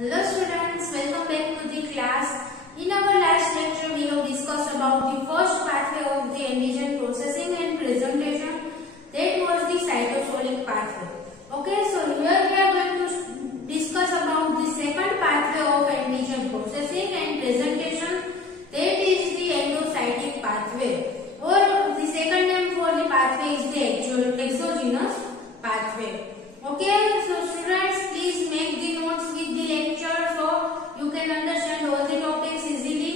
Hello students, welcome back to the class. In our last lecture, we have discussed about the first pathway of the antigen processing and presentation. That was the cytosolic pathway. Okay, so here we are going to discuss about the second pathway of antigen processing and presentation. That is the endocytic pathway. Or the second name for the pathway is the exogenous pathway. Okay, so students, please make the notes with the lecture so you can understand all the topics easily.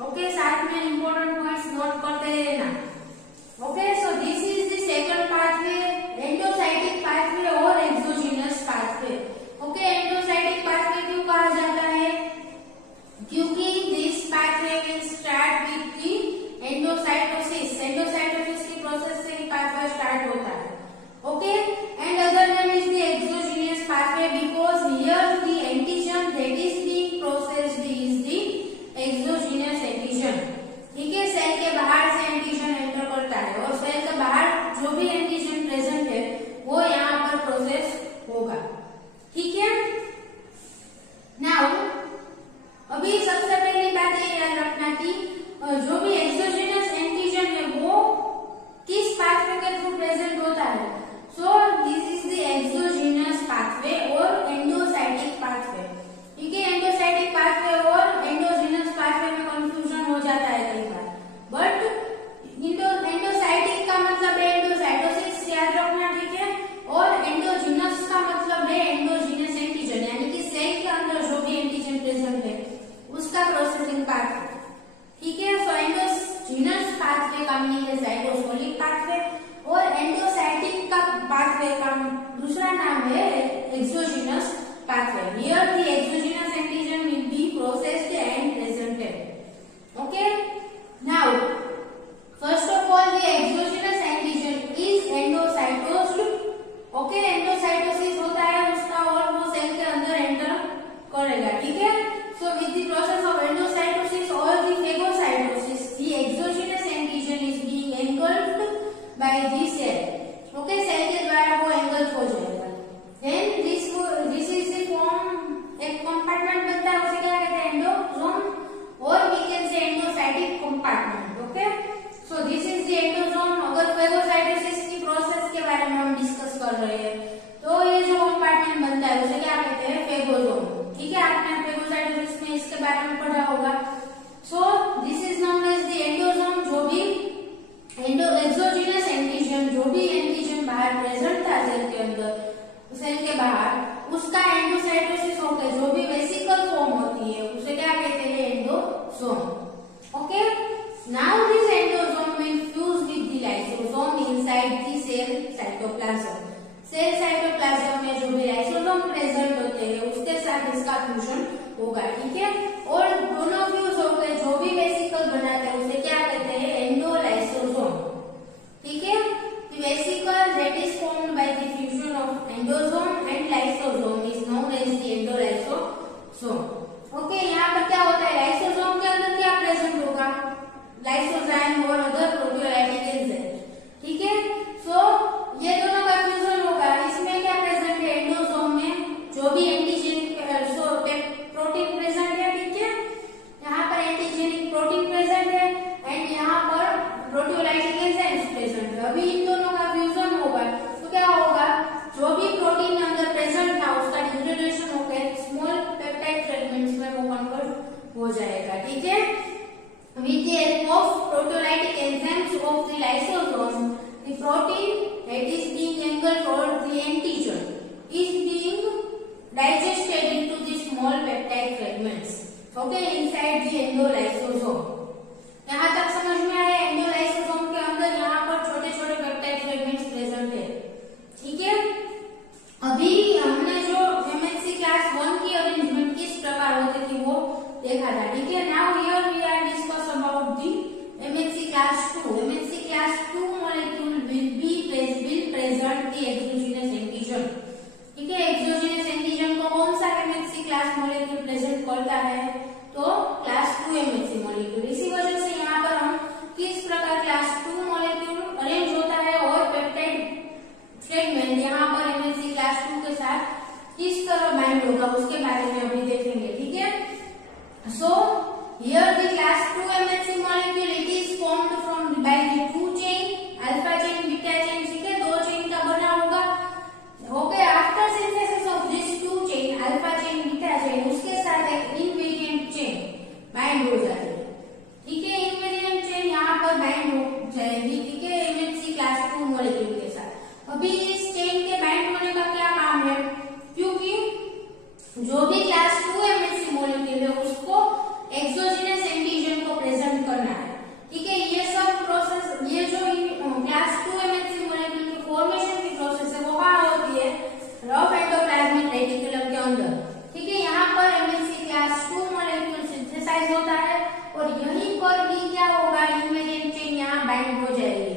Okay, साथ में important points note करते रहना. Okay, so this is the second pathway, endocytic pathway और exogenous pathway. Okay, endocytic pathway क्यों कहा जाता है? क्योंकि this pathway will start with the endocytosis. Endocytosis की process से ही pathway start होता है. Okay, and other name is the exogenous pathway because here the antigen that is being processed is the exogenous antigen. ठीक है, cell के बाहर से antigen enter करता है और सेल के बाहर जो भी एंटीजन प्रेजेंट है वो यहाँ पर प्रोसेस होगा. ठीक है, नाउ अभी सबसे पहली बात ये याद रखना कि जो भी एक्सोजेनस एंटीजन है वो किस पाथवे के थ्रू प्रेजेंट होता है. So this is the exogenous pathway or endocytic pathway. ठीक है, endocytic pathway और endogenous pathway में confusion हो जाता है कई बार. But endocytic का मतलब है endocytosis, याद रखना. ठीक है, और endogenous का मतलब है endogenous antigen, यानी कि सेल के अंदर जो भी एंटीजन प्रेजेंट है उसका प्रोसेसिंग पाथवे. ठीक है, सो endogenous pathway का मीनिंग है cytosolic pathway और एंडोसाइटिक का पाथवे का दूसरा नाम है exogenous pathway. Here the exogenous antigen will be processed and presented. Okay, now first of all the exogenous antigen is endocytosed. Okay, endocytosis होता है उसका और वो सेल के अंदर एंटर करेगा. ठीक है, so with the process of endocytosis और the phagocytosis the exogenous antigen is being engulfed by the cell. Okay, cell के द्वारा वो एंगल्फ हो जाएगा. Then this is the form, एक कंपार्टमेंट बनता है, उसे क्या कहते हैं? एंडोसोम और we can say endocytic compartment. Okay, so this is the endosome. अगर फेगोसाइटोसिस की प्रोसेस के बारे में हम डिस्कस कर रहे हैं तो ये जो कंपार्टमेंट बनता है उसे क्या कहते हैं? फेगोसोम. ठीक है, आपने फेगोसाइटोसिस में इसके बारे में पढ़ा होगा. So this is known as the endosome. जो भी एक्सोजेनस एंटीजन, जो भी एंटीजन बाहर प्रेजेंट था सेल के अंदर, सेल के बाहर, उसका एंडोसाइटोसिस होकर जो भी वेसिकल फॉर्म होती है उसे क्या कहते हैं? Endosome. Okay, now this endosome will fuse with the lysosome inside the cell cytoplasm. Cell cytoplasm में जो भी लाइसोसोम प्रेजेंट होते हैं उसके साथ इसका फ्यूजन होगा. ठीक है, और दोनों फ्यूज होकर जो भी वेसिकल बनाते हैं उसे क्या कहते हैं? एंडोलाइसोसोम. ठीक है, the vesicle that is formed by the fusion of endosome and lysosome is known as the endolysosome. Okay, यहाँ पर क्या होता है? लाइसोसोम के अंदर क्या प्रेजेंट होगा? लाइसोजाइम और अदर प्रोटियोलाइटिक एंजाइम. ठीक है, सो ये दोनों का फ्यूजन होगा. इसमें क्या प्रेजेंट है? एंडोसोम में जो भी एंटीजेनिक प्रोटीन प्रेजेंट है. ठीक है, यहाँ पर एंटीजेनिक प्रोटीन प्रेजेंट है एंड यहाँ पर प्रोटियोलाइटिक एंजाइम्स प्रेजेंट है. अभी इन दोनों का फ्यूजन होगा तो क्या होगा? जो भी प्रोटीन अंदर प्रेजेंट था उसका डिग्रेडेशन होकर स्मॉल पेप्टाइड फ्रेगमेंट्स में वो कन्वर्ट हो जाएगा. ठीक है, with the help of proteolytic enzymes of the lysosome, the protein that is being engulfed or the antigen is being digested into the small peptide fragments. Okay, inside the endolysosome. यहाँ तक समझ में आया? एंडोलाइसोसोम के अंदर यहाँ पर छोटे छोटे पेप्टाइड फ्रेगमेंट्स प्रेजेंट है. ठीक है, अभी हमने जो एमएचसी क्लास 1 की अरेंजमेंट किस प्रकार होती थी वो देखा था. ठीक है, now here we are discuss about the MHC class 2. MHC class 2 molecule will present the exogenous antigen. ठीक है, एक्सोजेनस एंटीजन को कौन सा एमएचसी क्लास मॉलिक्यूल प्रेजेंट करता है? तो क्लास 2 एमएचसी मॉलिक्यूल. इसी वजह से यहाँ पर हम किस प्रकार क्लास 2 मॉलिक्यूल अरेंज होता है और पेप्टाइड फ्रेगमेंट यहाँ पर एमएचसी क्लास 2 के साथ किस तरह बाइंड होगा उसके बारे में अभी देखेंगे. जो भी क्लास 2 एमएचसी मॉलिक्यूल है उसको एक्सोजीनस एंटीजन को प्रेजेंट करना है। ठीक है, ये सब प्रोसेस, ये जो क्लास 2 एमएचसी मॉलिक्यूल की फॉर्मेशन की प्रोसेस है वो कहाँ होती है? रफ एंडोप्लाज्मिक रेटिकुलम के अंदर। ठीक है, यहाँ पर एमएचसी क्लास 2 मॉलिक्यूल सिंथेसाइज होता है और यहीं पर भी क्या होगा? इन्वेरिएंट चेन यहाँ बाइंड हो जाएगी।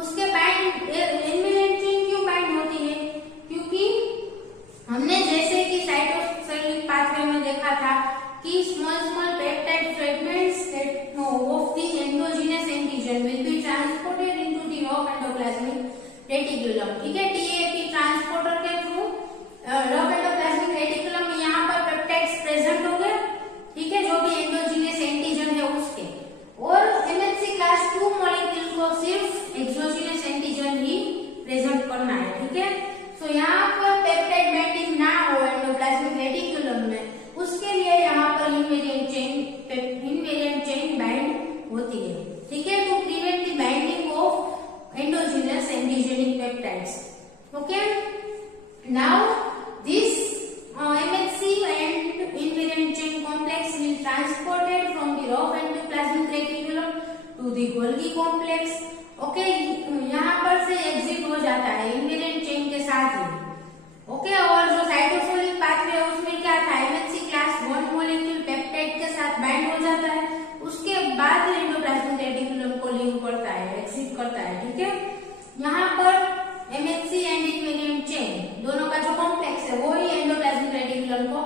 उसके बाइंड इन्वेरिएंट चेन क्यों बाइंड होती है? क्योंकि हमने जैसे कि साइटोसोलिक पाथवे में देखा था कि small peptide fragments of the endogenous antigen will be transported into the rough endoplasmic reticulum. ठीक है, टीएपी ट्रांसपोर्टर के थ्रू रफ एंडोप्लाज्मिक रेटिकुलम में यहाँ पर पेप्टाइड्स प्रेजेंट हो गए। ठीक है, जो भी एंडोजीनस एंटीजन है उसके, और एमएचसी क्लास 2 मॉलिक्यूल को सिर्फ एक्सोजीनस एंटीजन ही प्रेजेंट करना है। ठीक है, सो यहाँ पर पेप्टाइड बाइंडिंग ना हो एंडोप्लाज्मिक रेटिकुलम में, उसके लिए यहाँ पर इन्वेरिएंट चेन बाइंड होती है। ठीक है, to prevent the binding of endogenous antigenic peptides. Okay, now this MHC and invariant chain complex will transported from the rough endoplasmic reticulum to the Golgi complex. Okay, यहाँ पर से exit हो जाता है इन्वेरिएंट चेन के साथ ही। Okay, और जो साइटोसोलिक पाथवे है उसमें क्या था? एमएचसी क्लास 1 मॉलिक्यूल पेप्टाइड के साथ बाइंड हो जाता है, उसके बाद एंडोप्लाज्मिक रेटिकुलम को लीव करता है, एग्जिट करता है। ठीक है, यहाँ पर एमएचसी एंड इन्वेरिएंट चेन दोनों का जो कॉम्प्लेक्स है वो ही एंडोप्लाज्मिक रेटिकुलम को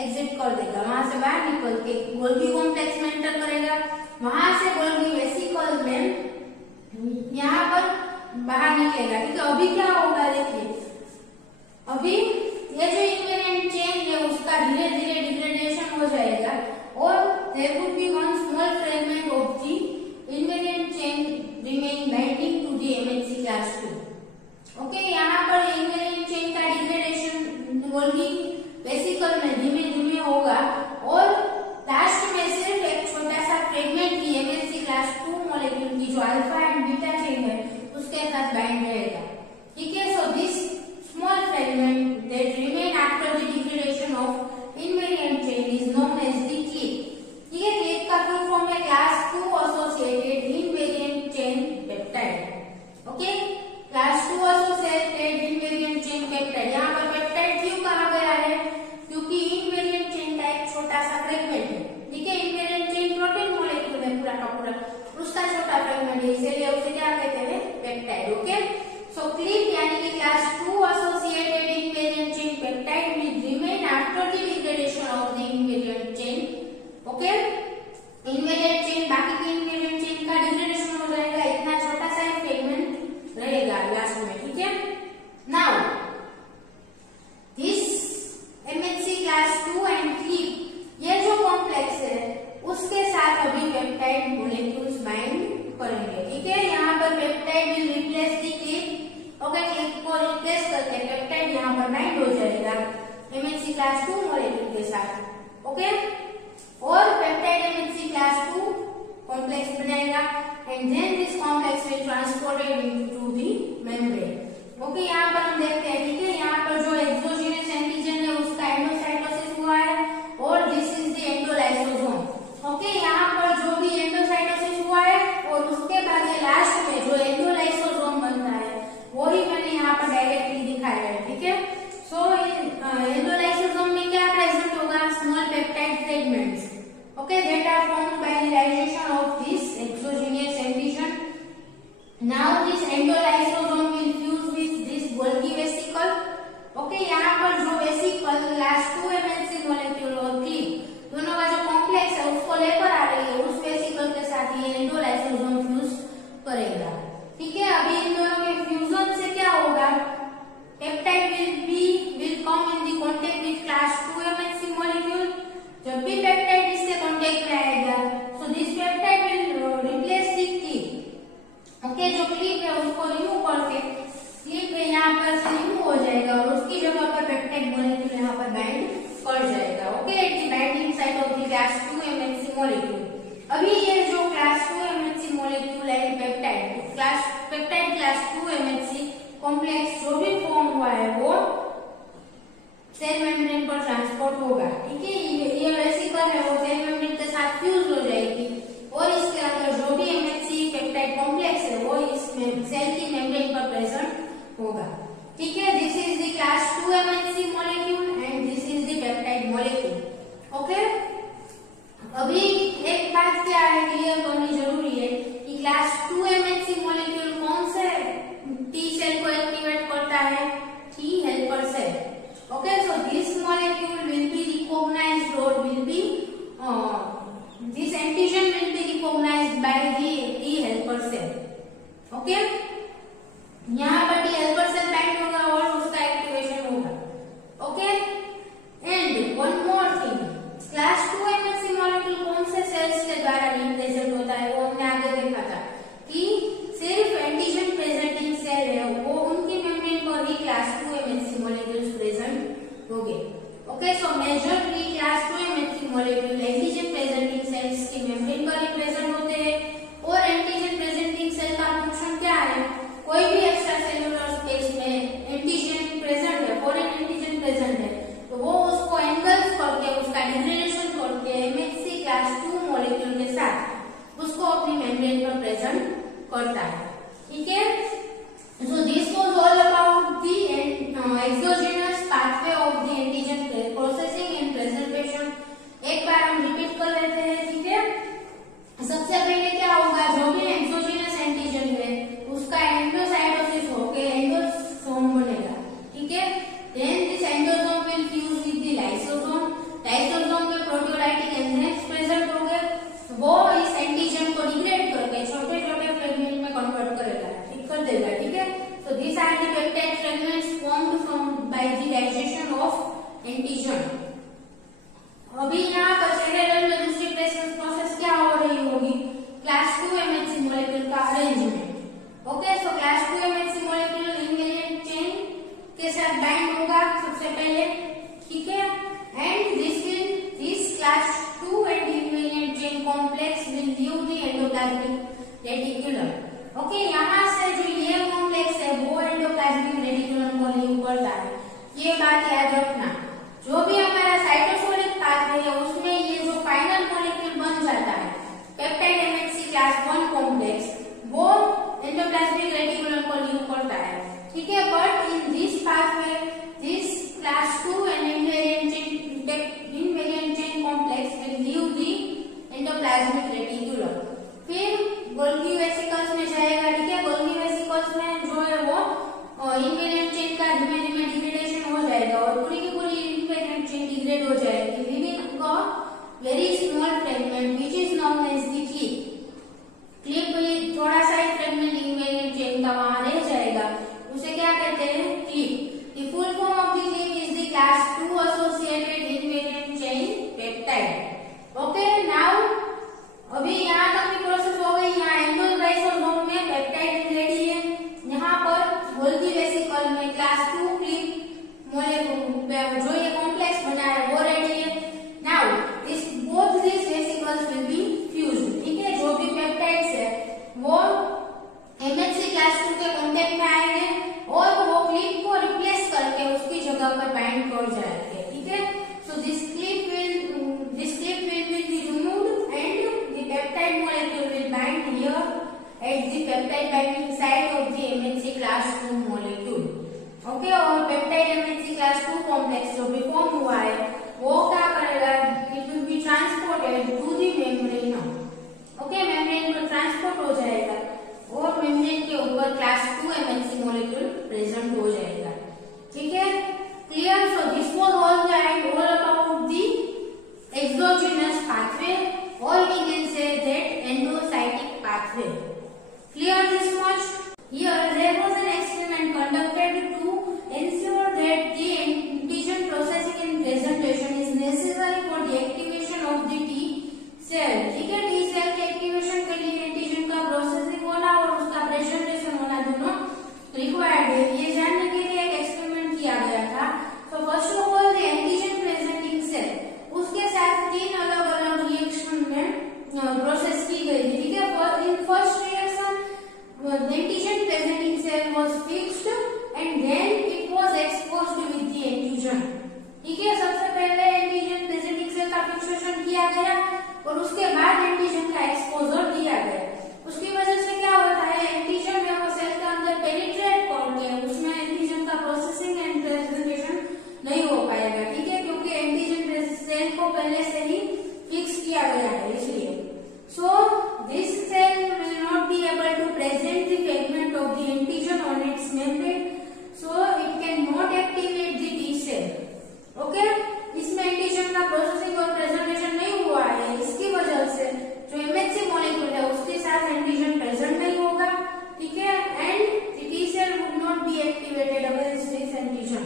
एग्जिट कर देगा, वहां से बाहर निकल के गोल्गी कॉम्प्लेक्स में एंटर करेगा, वहां से गोल्गी वेसिकल में यहाँ पर बाहर निकलेगा। ठीक है, अभी क्या होगा देखिए, अभी ये जो इन्वेरिएंट चेन है उसका धीरे धीरे डिग्रेडेशन हो जाएगा और there would be one small fragment of the invariant chain remain binding to the MHC class 2। Okay, यहाँ पर इन्वेरिएंट चेन का डिग्रेडेशन गोल्गी वेसिकल में धीमे धीमे होगा और लास्ट में सिर्फ एक छोटा सा फ्रेगमेंट की एमएचसी क्लास 2 मॉलिक्यूल की जो अल्फा एंड बीटा चेन है उसके साथ बाइंड रहेगा। ठीक है, so this small fragment that remain after the degradation of invariant chain is known as the CLIP. ठीक है, क्लिप का फुल फॉर्म है class 2 associated invariant chain peptide. Okay, class 2 associated invariant chain peptide. यहाँ पर peptide क्यों कहा गया है? क्योंकि इन्वेरिएंट चेन का एक छोटा सा फ्रेगमेंट है। ठीक है, इन्वेरिएंट चेन प्रोटीन मॉलिक्यूल है पूरा का पूरा, उसका छोटा फ्रेगमेंट है, इसीलिए उसे क्या कहते हैं? पेप्टाइड। ओके, सो क्लिप यानी कि class 2 associated invariant chain peptide will remain after the degradation of the invariant chain. Okay, invariant chain बाकी के इन्वेरिएंट चेन का डिग्रेडेशन हो जाएगा, इतना छोटा सा फ्रेगमेंट रहेगा लास्ट में। ठीक है, now this MHC class 2 and clip, ये जो कॉम्प्लेक्स है उसके साथ अभी पेप्टाइड मॉलिक्यूल्स बाइंड करेंगे। ठीक है, यहाँ पर peptide will replace the clip. Okay, clip को रिप्लेस करके पेप्टाइड यहाँ पर बाइंड हो जाएगा एमएचसी क्लास 2 मॉलिक्यूल के साथ। ओके, और पेप्टाइड एमएचसी क्लास 2 कॉम्प्लेक्स बनाएगा and then this complex will transported into the membrane. Okay, यहाँ पर हम देखते हैं। ठीक है, यहाँ पर जो एक्सोजीनस एंटीजन है उसका एंडोसाइटोसिस हुआ है और दिस इज द एंडोलाइसोसोम। ओके, यहाँ पर जो भी एंडोसाइटोसिस हुआ है और उसके बाद ये लास्ट में जो एंडोलाइसोसोम बनता है वही मैंने यहाँ पर डायरेक्टली दिखाया है। ठीक है, सो एंडोलाइसोसोम में क्या प्रेजेंट होगा? Small peptide fragments. Okay, that are formed by the digestion of this exogenous antigen. Now this endolysosome will fuse with this Golgi vesicle. Okay, यहाँ पर जो वेसिकल क्लास 2 एमएचसी मॉलिक्यूल और क्लिप दोनों का जो कॉम्प्लेक्स है उसको लेकर आ रही है, उस वेसिकल के साथ ये एंडोलाइसोसोम फ्यूज करेगा। ठीक है, अभी इन दोनों के फ्यूजन से क्या होगा? Peptide will come in the contact with class 2 MHC molecule. जब भी पेप्टाइड इससे कांटेक्ट में आएगा so this peptide will replace the clip. Okay, जो क्लिप है उसको रिमूव करके क्लिप है यहाँ पर से रिमूव हो जाएगा और उसकी जगह पर पेप्टाइड मॉलिक्यूल यहाँ पर बाइंड कर जाएगा। Okay, at the binding site of the class 2 MHC molecule. अभी ये जो class 2 MHC molecule and peptide class 2 MHC complex जो भी फॉर्म हुआ है वो सेल मेम्ब्रेन पर ट्रांसफर ट्रांसपोर्ट होगा। ठीक है, ये वेसिकल है वो सेल मेम्ब्रेन के साथ फ्यूज हो जाएगी और इसके अंदर जो भी एमएचसी पेप्टाइड कॉम्प्लेक्स है वो इस सेल की मेम्ब्रेन पर प्रेजेंट होगा। ठीक है, this is the class 2 MHC molecule and this is the peptide molecule. Okay, अभी एक बात क्या है क्लियर करनी जरूरी है कि क्लास 2 एमएचसी मॉलिक्यूल कौन से टी सेल को एक्टिवेट करता है? T helper cell. Okay, so this molecule will be recognized or will be this antigen will be recognized by the T helper cell. Okay, यहाँ पर T helper cell बाइंड होगा और उसका activation होगा। Okay, and one more thing, class 2 MHC molecule कौन से sales के द्वारा रिप्रेजेंट होता है वो हमने आगे देखा था कि सिर्फ एंटीजन प्रेजेंटिंग सेल है वो उनकी मेम्ब्रेन पर ही क्लास 2 MHC molecules प्रेजेंट होंगे। ओके, सो majorly class 2 MHC molecule antigen presenting sales की मेम्ब्रेन पर प्रेजेंट होते हैं और एंटीजन प्रेजेंटिंग सेल का फंक्शन क्या है? कोई भी एक्स्ट्रा सेलुलर स्पेस में एंटीजन प्रेजेंट है, फॉरेन एंटीजन प्रेजेंट है, तो वो उसको एंगल्फ करके उसका डिग्रेडेशन करके एमएचसी क्लास 2 मॉलिक्यूल के साथ उसको अपनी मेम्ब्रेन पर प्रेजेंट करता है। ठीक है, so this was all about the exogenous pathway of the antigen processing and presentation। एक बार हम रिपीट कर लेते हैं। ठीक है, सबसे पहले क्या होगा, जो भी एक्सोजेनस एंटीजन है उसका एंडोसाइटोसिस होकर एंडोसोम बनेगा। ठीक है, then this endosome will fuse with the lysosome, lysosome में प्रोटियोलाइटिक एंजाइम्स प्रेजेंट होंगे, वो इस एंटीजन को डिग्रेड करके छोटे छोटे फ्रेगमेंट में कन्वर्ट करेगा, ठीक कर देगा। ठीक है, so these are the peptide fragments formed from by the digestion of antigen। अभी यहाँ पर सेकेंडरी में दूसरी प्रोसेस क्या हो रही होगी? क्लास 2 एमएचसी मॉलिक्यूल का arrangement. Okay, so class 2 MHC molecule invariant chain के साथ बाइंड होगा सबसे पहले। ठीक है, and this class 2 and invariant chain complex will leave the endoplasmic reticulum. Okay, यहाँ से जो ये कॉम्प्लेक्स है वो एंडोप्लाज्मिक रेटिकुलम को लीव करता है। ये बात याद रखना, जो भी हमारा साइटोसोलिक पाथवे है उसमें ये जो फाइनल मॉलिक्यूल बन जाता है पेप्टाइड एमएचसी क्लास 1 कॉम्प्लेक्स, वो एंडोप्लाज्मिक रेटिकुलम को लीव करता है। ठीक है, but in this pathway this class 2 and invariant chain complex will leave the endoplasmic reticulum. फिर गोल्गी वेसिकल्स में जाएगा। ठीक है, गोल्गी वेसिकल्स में जो है वो इनवेरिएंट चेन का धीमे धीमे डिग्रेडेशन हो जाएगा और पूरी की पूरी इनवेरिएंट चेन डिग्रेड हो जाएगी, leaving a very small fragment which is known as the clip. Clip में थोड़ा सा ही फ्रेगमेंट इनवेरिएंट चेन का वहां रह जाएगा, उसे क्या कहते हैं? Clip. The full form of the clip is the class 2 associated invariant chain peptide. Okay, now अभी यहाँ तक की प्रोसेस हो गई। यहाँ एंडोलाइसोसोम में पेप्टाइड रेडी है, यहाँ पर गोल्गी वेसिकल में क्लास 2 क्लिप मॉलिक्यूल जो ये कॉम्प्लेक्स बना है वो रेडी है। Now both this vesicles will be fused. ठीक है, जो भी पेप्टाइड्स है वो एमएचसी क्लास 2 के कांटेक्ट में आएंगे और वो क्लिप को रिप्लेस करके उसकी जगह पर बाइंड कर जाएंगे। ठीक है, so this clip will be removed and peptide molecule will bind here at the peptide binding site of the MHC class 2 molecule। Okay, और पेप्टाइड MHC class 2 कॉम्प्लेक्स जो भी फॉर्म हुआ है वो क्या करेगा? It will be transported to the membrane. Okay, membrane पर transport हो जाएगा और मेम्ब्रेन के ऊपर क्लास 2 MHC मॉलिक्यूल प्रेजेंट हो जाएगा। ठीक है, clear? So this was all about the exogenous pathway, or we can say that endocytic pathway। Clear this much? Here there was an experiment conducted to ensure that the antigen processing and presentation is necessary for the activation of the T cell। ठीक है, T cell के activation के लिए antigen का processing होना और उसका presentation होना दोनों रिक्वायर्ड है। ये जानने के लिए एक एक्सपेरिमेंट किया गया था। तो first of all the antigen presenting cell, उसके साथ 3 अलग अलग रिएक्शन में प्रोसेस की गई थी। ठीक है, इन फर्स्ट रिएक्शन और उसके बाद एंटीजन का एक्सपोजर दिया गया। उसकी वजह से क्या होता है, एंटीजन है वो सेल के अंदर पेनिट्रेट करके उसमें एंटीजन का प्रोसेसिंग एंड प्रेजेंटेशन नहीं हो पाएगा, ठीक है, क्योंकि एंटीजन सेल को पहले से ही फिक्स किया गया है इसलिए। So this cell will not be able to present the fragment of the antigen on its membrane, so it can not activate the T cell. Okay, इसमें एंटीजन का प्रोसेसिंग और प्रेजेंटेशन नहीं हुआ है, इसकी वजह से जो एमएचसी मॉलिक्यूल है उसके साथ एंटीजन प्रेजेंट नहीं होगा, ठीक है, and the T cell would not be activated against this antigen.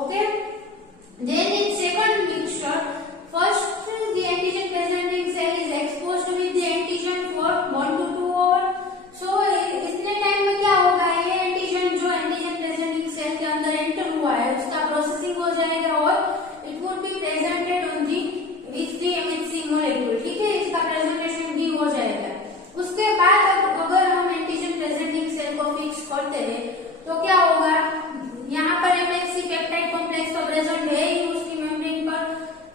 Okay, then in second mixture, first the antigen presenting cell is exposed with the antigen for 1 to 2 hours. So इतने time में क्या होगा, ये antigen जो antigen presenting cell के अंदर enter हुआ है उसका प्रोसेसिंग हो जाएगा और it would be presented on the with the MHC molecule, ठीक है, इसका प्रेजेंटेशन भी हो जाएगा। उसके बाद अगर हम एंटीजन प्रेजेंटिंग सेल को फिक्स करते हैं तो क्या होगा, यहाँ पर एमएचसी पेप्टाइड कॉम्प्लेक्स तो प्रेजेंट है ही उसकी मेम्ब्रेन पर,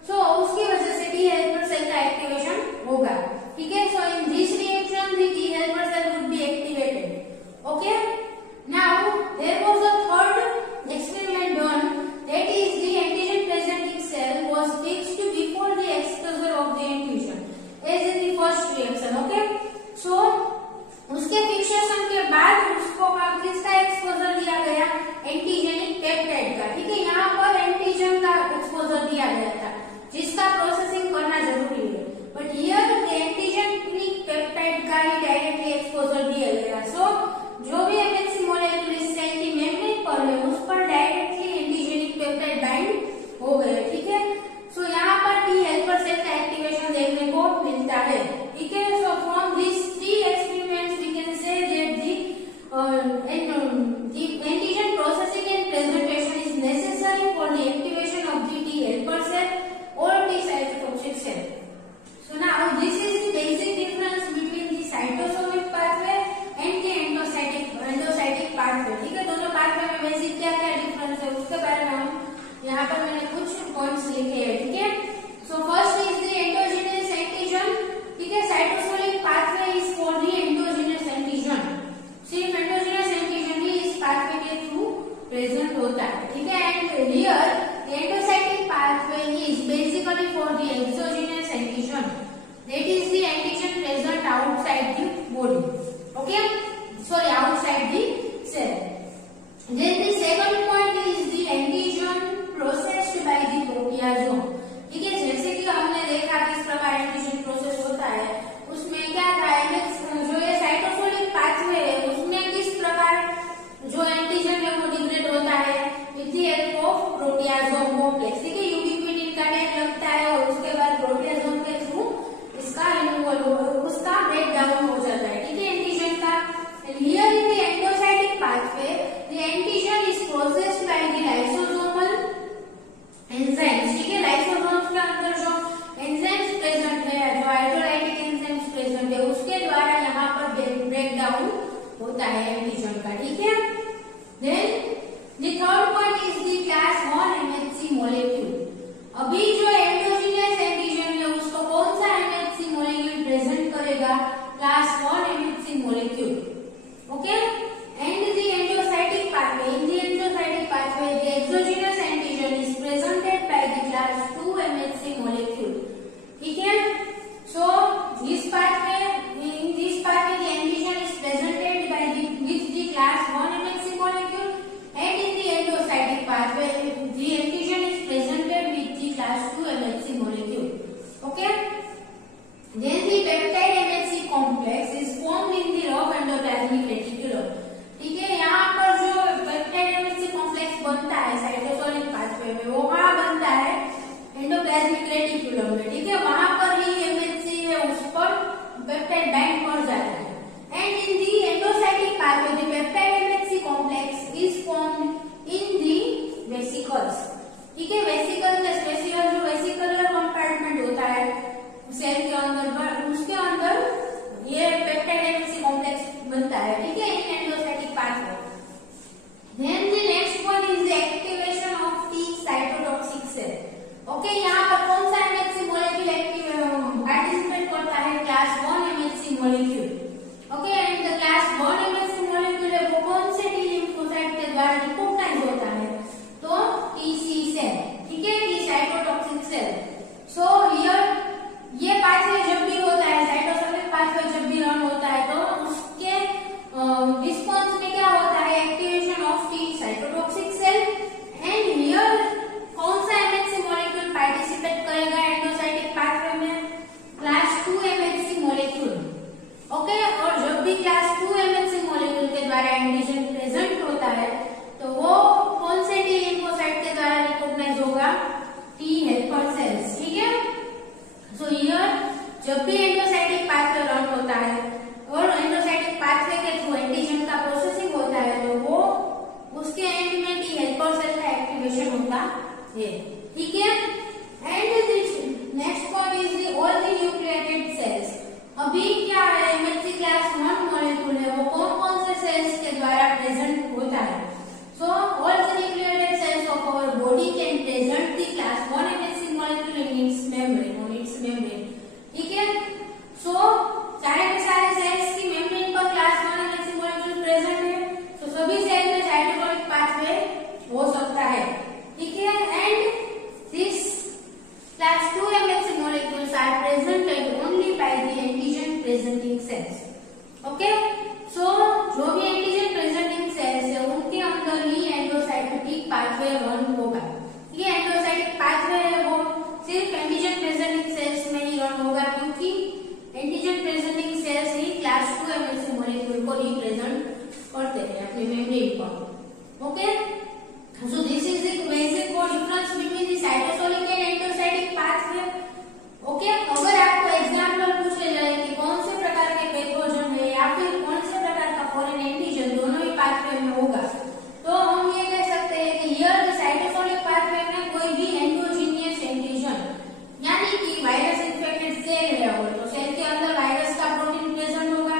सो उसकी वजह से टी हेल्पर सेल का एक्टिवेशन होगा, ठीक है। So in this reaction the T helper cell would be activated. Okay, now there was a third experiment done, that is the antigen presenting cell was fixed before the exposure of the antigen as in the first reaction. Okay, so उसके fixation के बाद उसको किसका exposure दिया गया, antigenic peptide का, ठीक है, यहाँ पर एंटीजन का एक्सपोजर दिया गया था जिसका प्रोसेसिंग करना जरूरी है, बट हियर एंटीजेनिक पेप्टाइड का ही डायरेक्टली एक्सपोजर दिया गया। सो जो भी एमएचसी मॉलिक्यूल इस सेल की मेम्ब्रेन पर है उस पर डायरेक्टली एंटीजेनिक पेप्टाइड बाइंड हो गए, ठीक है। सो यहाँ पर टी हेल्पर सेल का एक्टिवेशन देखने को मिलता है, ठीक है। So from this 3 experiments we can say that the antigen processing and presentation is necessary for the activation of the T helper cell or T cytotoxic cell. So now this is the basic difference between the cytosolic pathway and the endocytic pathway, ठीक है। दोनों pathway में basic क्या क्या difference है उसके बारे में हम यहाँ पर मैंने कुछ पॉइंट्स लिखे हैं, ठीक है। So first is the endogenous antigen, ठीक है, cytosolic pathway is for the endogenous antigen, सिर्फ एंडोजीनियस एंटीजन ही इस पाथवे के थ्रू प्रेजेंट होता है, ठीक है। And here the endocytic pathway is basically for the exogenous antigen, that is the antigen present outside the body, okay, sorry outside the cell. Then the second point is the antigen processed by the proteasome, ठीक है, जैसे कि हमने देखा किस प्रकार antigen process होता है, उसमें क्या था, जो ये साइटोसोलिक पाथवे है उसमें किस प्रकार जो एंटीजन है वो डिग्रेड होता है with the help of proteasome complex, ठीक है, यूबीक्विटिन का टैग लगता है और उसके बाद प्रोटियासोम के थ्रू इसका रिमूवल उसका ब्रेक डाउन हो जाता है, ठीक है, एंटीजन का। Here in the endocytic pathway, the antigen is processed by the lysosomal enzymes, ठीक है, लाइसोसोम्स के अंदर जो एंजाइम्स प्रेजेंट है, जो हाइड्रोलाइटिक एंजाइम्स प्रेजेंट है उसके द्वारा यहाँ पर ब्रेक डाउन होता है एंटीजन का, ठीक है। Then the third point is the class 1 MHC molecule। अभी जो एंडोजीनियस एंटीजन है उसको कौन सा MHC molecule प्रेजेंट करेगा, class 1 MHC molecule, okay, and the endocytic pathway, in the endocytic pathway the exogenous antigen is presented by the class 2 MHC molecule, ठीक है। So this pathway, in this pathway the antigen is presented by with the class 1 MHC molecule, and in the endocytic pathway the antigen is presented with the class 2 MHC molecule, okay। Then the peptide MHC complex is formed in the rough endoplasmic reticulum, ठीक है, यहाँ पर जो peptide MHC complex बनता है cytosolic pathway में वो कहाँ बनता है, एंडोप्लाज्मिक रेटिकुलम में, ठीक है, वहां पर ही एमएचसी है उस पर पेप्टाइड बाइंड कर जाता है। And in the endocytic pathway the peptide MHC complex is formed in the vesicles, ठीक है, वेसिकल का स्पेशल जो वेसिकुलर कंपार्टमेंट होता है सेल के अंदर, उसके अंदर ये पेप्टाइड एमएचसी कॉम्प्लेक्स बनता है, ठीक है, in endocytic pathway. Then the next one is the activation of T cytotoxic cell, okay, यहाँ पर कौन सा MHC molecule active participate molecule. Okay, and the class 1 MHC molecule है वो कौन से टी लिम्फोसाइट के द्वारा रिकॉग्नाइज होता है? तो टीसी सेल, ठीक है, T cytotoxic cell. So here ये पाथवे जब भी होता है, साइटोसोलिक पाथवे जब भी रन होता है तो उसके रिस्पॉन्स में क्या होता है? Activation of T cytotoxic cell. And here कौन सा एमएचसी मॉलिक्यूल पार्टिसिपेट करेगा एंडोसाइटिक पाथवे में? Class 2 MHC molecule. ओके, और जब भी क्लास 2 एमएचसी मॉलिक्यूल के द्वारा एंटीजन प्रेजेंट होता है तो वो कौन से टी लिम्फोसाइट के द्वारा रिकॉग्नाइज होगा? टी हेल्पर सेल्स, ठीक है। सो हियर जब भी एंडोसाइटिक पाथवे रन होता है और एंडोसाइटिक पाथवे के थ्रू एंटीजन का प्रोसेसिंग होता है तो वो उसके एंड में टी हेल्पर सेल का एक्टिवेशन होता है, ठीक है। And next point is the all the nucleated cells. अभी क्या है, एमएचसी क्लास 1 मॉलिक्यूल है वो कौन कौन से सेल्स के द्वारा प्रेजेंट होता है? So all the nucleated cells of our body can present the class 1 MHC molecule in its membrane, ठीक है। सो सारे के सारे सेल्स की मेम्ब्रेन पर क्लास 1 एमएचसी मॉलिक्यूल प्रेजेंट है, तो सभी सेल में साइटोटॉनिक पाथवे हो सकता है, ठीक है। And this class 2 MHC molecules are presented only by the antigen presenting cells. Okay, so जो भी एंटीजन प्रेजेंटिंग सेल्स है उनके अंदर ही एंडोसाइटिक पाथवे रन होगा। ये एंडोसाइटिक पाथवे है वो सिर्फ एंटीजन प्रेजेंटिंग सेल्स में ही रन होगा क्योंकि एंटीजन प्रेजेंटिंग सेल्स ही क्लास 2 एमएचसी मॉलिक्यूल को रिप्रेजेंट करते हैं अपने मेम्ब्रेन पर। Okay, so this is the basic difference between the cytosolic and endocytic pathway. Okay, अगर आपको एग्जांपल पूछे जाए कि कौन से प्रकार के पैथोजन है या फिर कौन से प्रकार का फॉरेन एंटीजन दोनों ही पाथवे में होगा तो हम ये कह सकते हैं कि हियर द साइटोसोलिक पाथवे में कोई भी एंडोजीनियस एंटीजन यानी कि वायरस इन्फेक्टेड सेल है और तो सेल के अंदर वायरस का प्रोटीन प्रेजेंट होगा,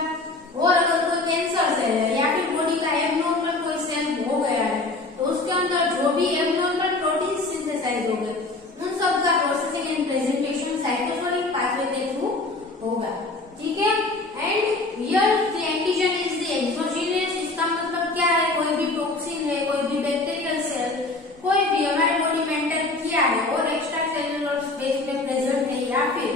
और अगर कोई कैंसर सेल है या फिर बॉडी का एबनॉर्मल कोई सेल हो गया है तो उसके अंदर जो भी एबनॉर्मल प्रोटीन सिंथेसाइज हो गए उन सब का processing and presentation cytosolic pathway के थ्रू होगा, ठीक है। And here the antigen is the exogenous. इसका मतलब क्या है? कोई भी टॉक्सिन है, कोई भी बैक्टीरियल सेल, कोई भी हमारे बॉडी में एंटर किया है और एक्स्ट्रा सेलुलर स्पेस में प्रेजेंट है या फिर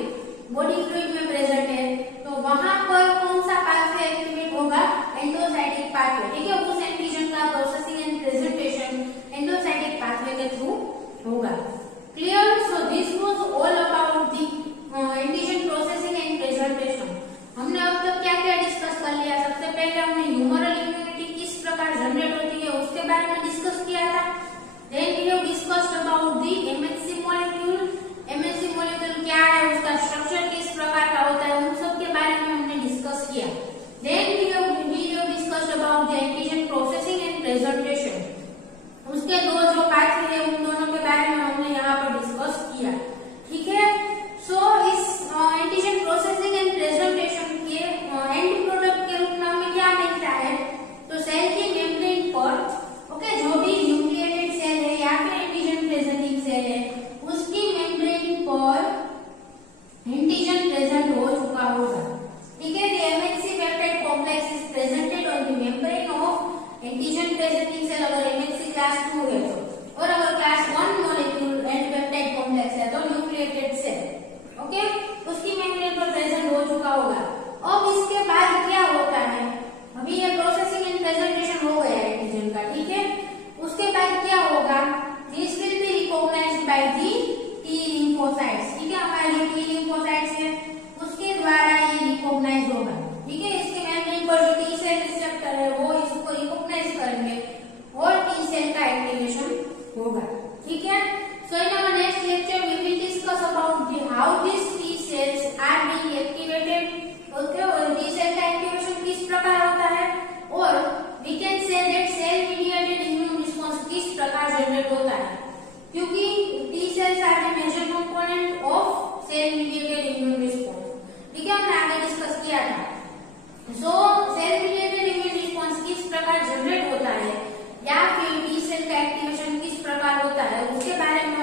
बॉडी फ्लूइड में प्रेजेंट है तो वहां पर कौन सा पाथवे एक्टिवेट होगा? एंडोसाइटिक पाथवे, ठीक है। उस एंटीजन का प्रोसेसिंग एंड प्रेजेंटेशन एंडोसाइटिक पाथवे के थ्रू होगा। Clear? So this was all about the antigen processing and presentation. हमने अब तक क्या क्या डिस्कस कर लिया? सबसे पहले हमने ह्यूमरल इम्यूनिटी किस प्रकार जनरेट होती है उसके बारे में डिस्कस किया था। Then we have discussed about the MHC molecule. MHC molecule क्या है, उसका स्ट्रक्चर किस प्रकार का होता है, उन सब के बारे में हमने डिस्कस किया। Then we have discussed about the antigen processing and presentation. उसके दो जो पाथवे है उन दोनों के बारे में हमने यहाँ पर डिस्कस किया, ठीक है। सो इस एंटीजन प्रोसेसिंग एंड प्रेजेंटेशन के एंड प्रोडक्ट के रूप में हमें क्या मिलता है? तो सेल की मेम्ब्रेन पर ओके जो भी न्यूक्लिएटेड सेल है या फिर एंटीजन प्रेजेंटिंग सेल है उसकी मेम्ब्रेन पर एंटीजन प्रेजेंट हो चुका होगा, ठीक है। The MHC peptide complex is presented on the membrane of antigen presenting cell अगर एमएचसी क्लास 2 है तो, और अगर class 1 molecule and peptide complex है तो न्यूक्लिएटेड सेल ओके उसकी मेम्ब्रेन पर प्रेजेंट हो चुका होगा। अब इसके बाद क्या होता है? अभी ये प्रोसेसिंग एंड प्रेजेंटेशन हो गया एंटीजन का, ठीक है। उसके बाद क्या होगा? This will be recognised by the T lymphocytes, ठीक है। हमारे टी लिम्फोसाइट्स है उसके द्वारा ये रिकॉग्नाइज होगा, ठीक है। इसके मेम्ब्रेन पर जो टी सेल रिसेप्टर है वो इसको रिकॉग्नाइज करेंगे और टी सेल का एक्टिवेशन होगा, ठीक है। So in our next lecture we will discuss about how these T cells are being activated, okay, और T cell का एक्टिवेशन किस प्रकार होता है और we can say that cell mediated immune response किस प्रकार जनरेट होता है, क्योंकि T cells are the major component of cell mediated immune response, ठीक है। हमने आगे डिस्कस किया था। So cell mediated immune response किस प्रकार जनरेट होता है या फिर T cell का एक्टिवेशन किस प्रकार होता है उसके बारे में